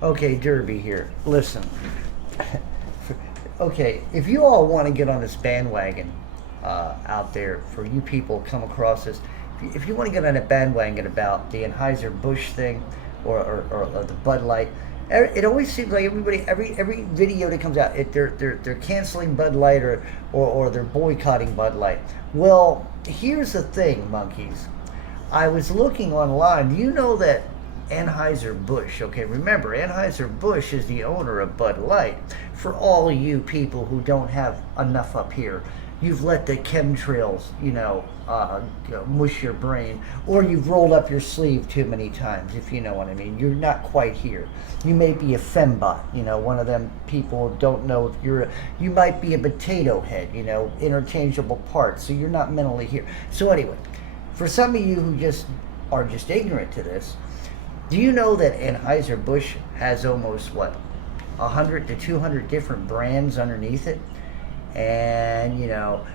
Okay, Derby here. Listen. Okay, if you all want to get on this bandwagon out there, for you people come across this, if you want to get on a bandwagon about the Anheuser-Busch thing or the Bud Light, it always seems like every video that comes out, they're canceling Bud Light or they're boycotting Bud Light. Well, here's the thing, monkeys. I was looking online. Do you know that Anheuser-Busch, okay, remember, Anheuser-Busch is the owner of Bud Light. For all you people who don't have enough up here, you've let the chemtrails, mush your brain, or you've rolled up your sleeve too many times, if you know what I mean. You're not quite here. You may be a fembot, one of them people don't know if you might be a potato head, interchangeable parts, so you're not mentally here. So anyway, for some of you who are just ignorant to this, do you know that Anheuser-Busch has almost, 100 to 200 different brands underneath it? And,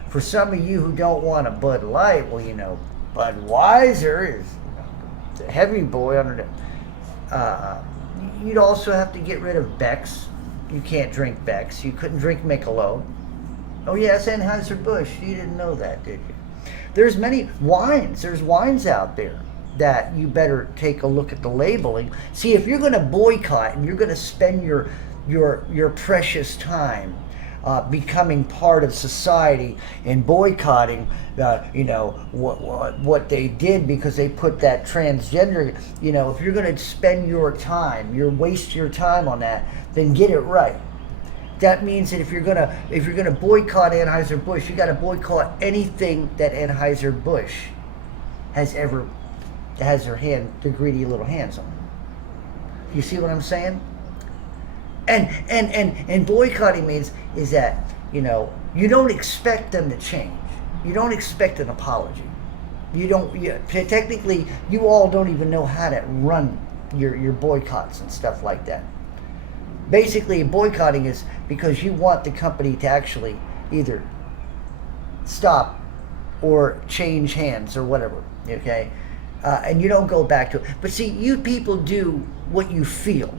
for some of you who don't want a Bud Light, well, Budweiser is the heavy boy under the... you'd also have to get rid of Beck's. You can't drink Beck's. You couldn't drink Michelob. Oh, yes, Anheuser-Busch. You didn't know that, did you? There's many wines. There's wines out there that you better take a look at the labeling. See, if you're going to boycott and you're going to spend your precious time becoming part of society and boycotting, what they did because they put that transgender, if you're going to spend your time, waste your time on that, then get it right. That means that if you're gonna boycott Anheuser-Busch, you got to boycott anything that Anheuser-Busch has their greedy little hands on. You see what I'm saying? And boycotting means is that you don't expect them to change. You don't expect an apology. Technically you all don't even know how to run your boycotts and stuff like that. Basically, boycotting is because you want the company to actually either stop or change hands or whatever, okay? And you don't go back to it. But see, you people do what you feel.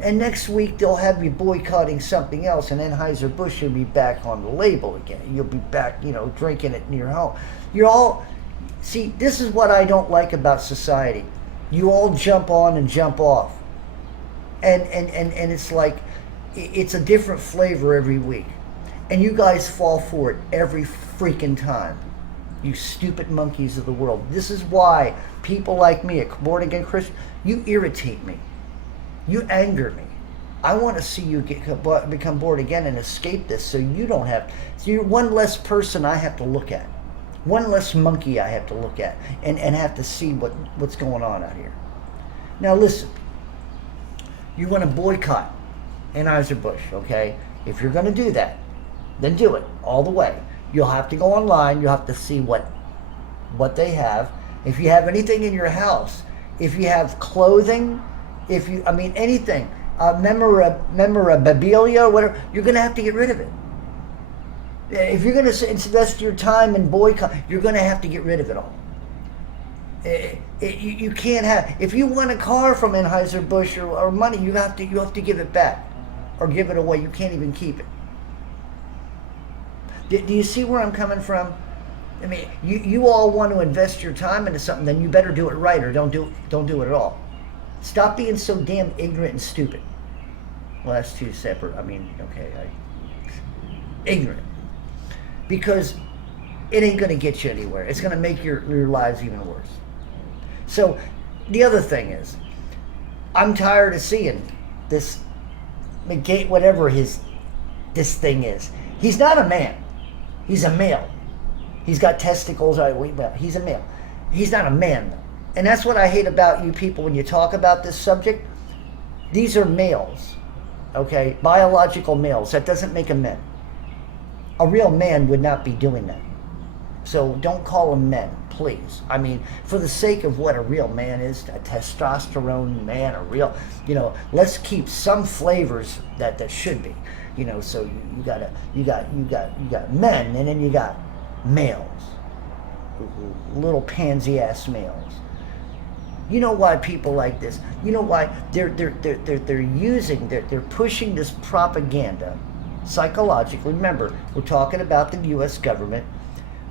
And next week they'll have you boycotting something else, and Anheuser-Busch will be back on the label again. You'll be back, drinking it in your home. See, this is what I don't like about society. You all jump on and jump off. And it's like, it's a different flavor every week. And you guys fall for it every freaking time. You stupid monkeys of the world. This is why people like me, a born-again Christian, you irritate me. You anger me. I want to see you become born again and escape this, so you're one less person I have to look at. One less monkey I have to look at and have to see what's going on out here. Now listen. You want to boycott Anheuser-Busch, okay? If you're going to do that, then do it all the way. You'll have to go online. You'll have to see what they have. If you have anything in your house, if you have clothing, anything, memorabilia, whatever, you're going to have to get rid of it. If you're going to invest your time in boycott, you're going to have to get rid of it all. You can't have. If you want a car from Anheuser-Busch or money, you have to give it back or give it away. You can't even keep it. Do you see where I'm coming from? I mean, you all want to invest your time into something, then you better do it right, or don't do it at all. Stop being so damn ignorant and stupid. Well, that's two separate. Ignorant, because it ain't going to get you anywhere. It's going to make your lives even worse. So the other thing is, I'm tired of seeing this McGate, whatever this thing is. He's not a man. He's a male. He's got testicles. He's a male. He's not a man, though. And that's what I hate about you people when you talk about this subject. These are males, okay? Biological males. That doesn't make them men. A real man would not be doing that. So don't call them men, please. I mean, for the sake of what a real man is, a testosterone man, let's keep some flavors that should be. So you got men, and then you got males, little pansy ass males. You know why people like this? You know why they're pushing this propaganda psychologically. Remember, we're talking about the U.S. government,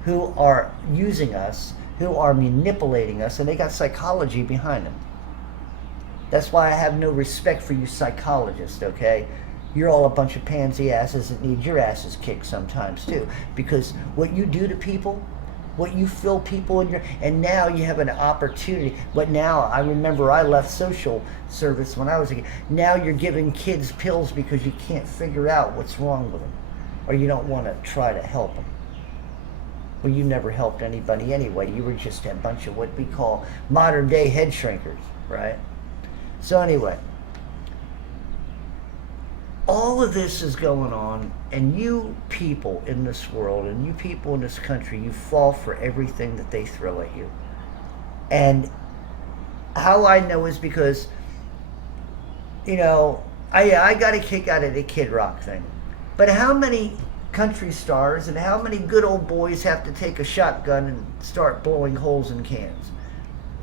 who are using us, who are manipulating us, and they got psychology behind them. That's why I have no respect for you psychologists, okay? You're all a bunch of pansy asses that need your asses kicked sometimes too. Because what you do to people, what you fill people in your, and now you have an opportunity. But now, I remember I left social service when I was a kid. Now you're giving kids pills because you can't figure out what's wrong with them. Or you don't want to try to help them. Well, you never helped anybody anyway. You were just a bunch of what we call modern day head shrinkers, right? So anyway, all of this is going on, and you people in this world and you people in this country, you fall for everything that they throw at you. And how I know is because, you know, I got a kick out of the Kid Rock thing. But how many country stars and how many good old boys have to take a shotgun and start blowing holes in cans?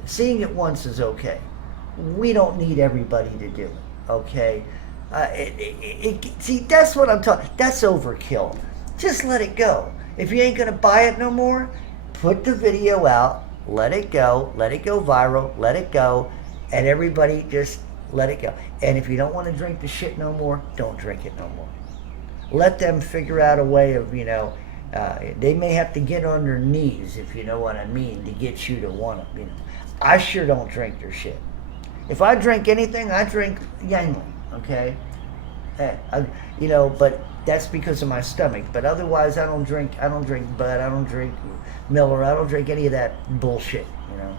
Seeing it once is okay. We don't need everybody to do it, okay? See, that's what I'm talking. That's overkill. Just let it go. If you ain't gonna buy it no more, put the video out. Let it go viral. Let it go, and everybody just let it go. And if you don't want to drink the shit no more, don't drink it no more. Let them figure out a way of, you know, they may have to get on their knees, if you know what I mean, to get you to want to. You know, I sure don't drink their shit. If I drink anything, I drink Yangling. Okay, you know, but that's because of my stomach. But otherwise, I don't drink Bud. I don't drink Miller. I don't drink any of that bullshit. You know,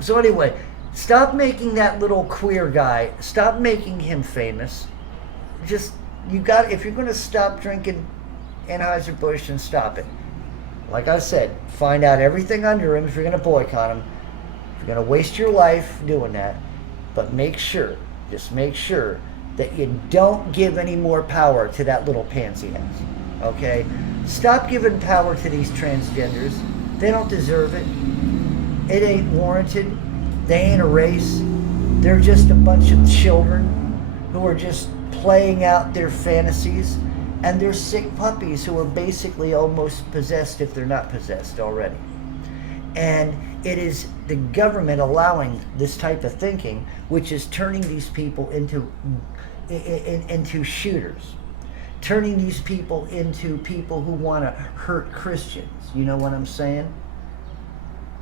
so anyway, stop making that little queer guy. Stop making him famous. Just if you're going to stop drinking Anheuser-Busch, and stop it. Like I said, find out everything under him if you're going to boycott him. You're going to waste your life doing that, but just make sure that you don't give any more power to that little pansy ass, okay? Stop giving power to these transgenders. They don't deserve it. It ain't warranted. They ain't a race. They're just a bunch of children who are just playing out their fantasies, and they're sick puppies who are basically almost possessed if they're not possessed already. And it is the government allowing this type of thinking, which is turning these people into shooters, turning these people into people who want to hurt Christians. You know what I'm saying?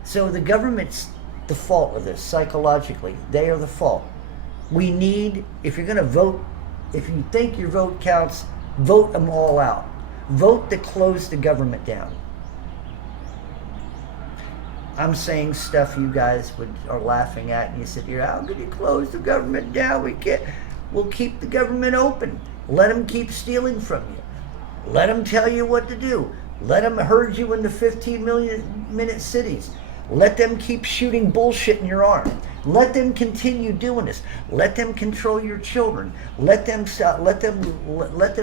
So the government's the fault of this psychologically. They are the fault. We need, if you're going to vote, if you think your vote counts, vote them all out. Vote to close the government down. I'm saying stuff you guys are laughing at, and you sit here, how could you close the government down? We'll keep the government open. Let them keep stealing from you. Let them tell you what to do. Let them herd you into 15-minute cities. Let them keep shooting bullshit in your arm. Let them continue doing this. Let them control your children. Let them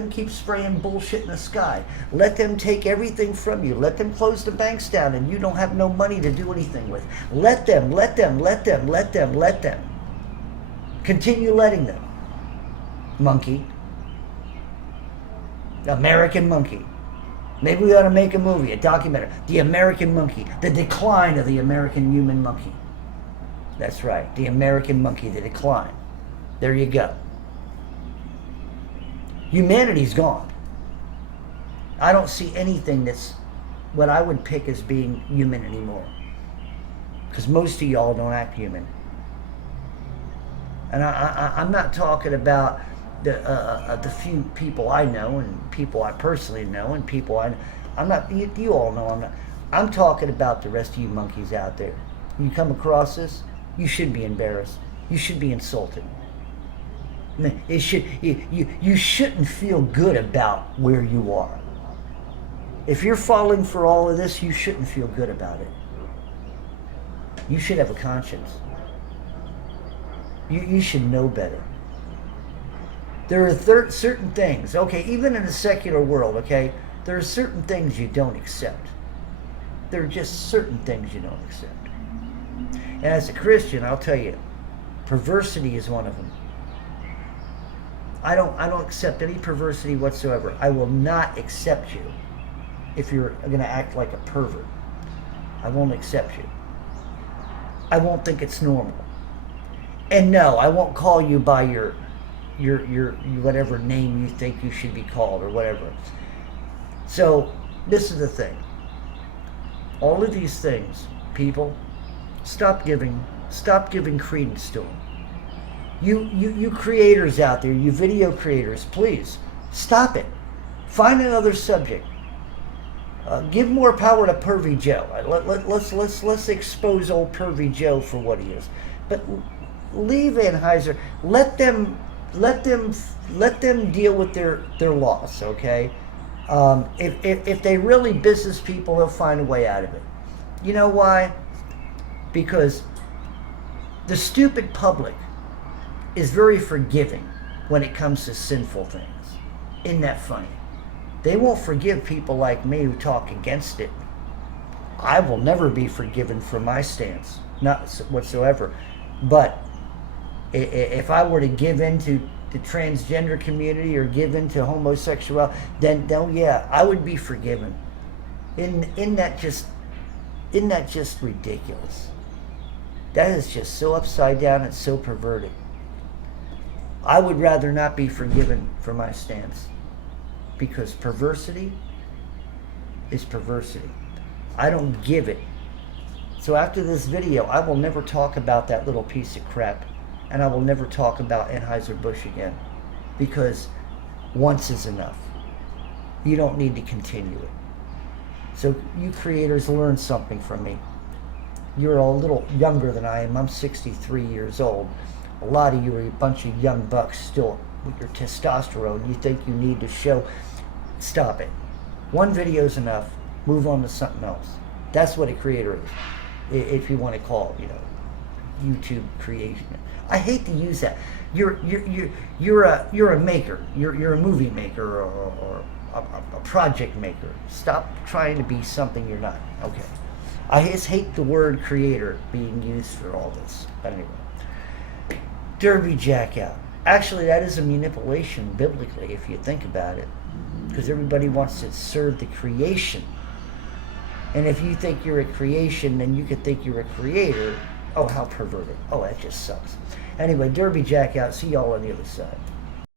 keep spraying bullshit in the sky. Let them take everything from you. Let them close the banks down and you don't have no money to do anything with. Let them. Continue letting them. Monkey. American monkey. Maybe we ought to make a movie, a documentary. The American monkey. The decline of the American human monkey. That's right. The American monkey, the decline. There you go. Humanity's gone. I don't see anything that's what I would pick as being human anymore. Because most of y'all don't act human. And I'm not talking about the few people I know and people I personally know and people I'm not, you all know I'm not. I'm talking about the rest of you monkeys out there. You come across this, you should be embarrassed. You should be insulted. You shouldn't feel good about where you are. If you're falling for all of this, you shouldn't feel good about it. You should have a conscience. You should know better. There are certain things, okay, even in a secular world, okay, there are certain things you don't accept. There are just certain things you don't accept. And as a Christian, I'll tell you, perversity is one of them. I don't accept any perversity whatsoever. I will not accept you if you're going to act like a pervert. I won't accept you. I won't think it's normal. And no, I won't call you by your whatever name you think you should be called or whatever. So this is the thing. All of these things, people, stop giving credence to them. You creators out there, you video creators, please stop it. Find another subject. Give more power to Pervy Joe. Let's expose old Pervy Joe for what he is. But leave Anheuser. Let them deal with their loss. Okay. If they really business people, they'll find a way out of it. You know why? Because the stupid public is very forgiving when it comes to sinful things. Isn't that funny? They won't forgive people like me who talk against it. I will never be forgiven for my stance, not whatsoever. But if I were to give in to the transgender community or give in to homosexuality, then yeah, I would be forgiven. Isn't that just ridiculous? That is just so upside down and so perverted. I would rather not be forgiven for my stance, because perversity is perversity. I don't give it. So after this video, I will never talk about that little piece of crap, and I will never talk about Anheuser-Busch again, because once is enough. You don't need to continue it. So you creators, learn something from me. You're a little younger than I am. I'm 63 years old. A lot of you are a bunch of young bucks still with your testosterone. You think you need to show. Stop it. One video's enough. Move on to something else. That's what a creator is, if you want to call it, YouTube creation. I hate to use that. You're a maker. You're a movie maker or a project maker. Stop trying to be something you're not. Okay. I just hate the word creator being used for all this. But anyway. Derby Jackout. Actually, that is a manipulation biblically, if you think about it. Because everybody wants to serve the creation. And if you think you're a creation, then you could think you're a creator. Oh, how perverted. Oh, that just sucks. Anyway, Derby Jackout. See y'all on the other side.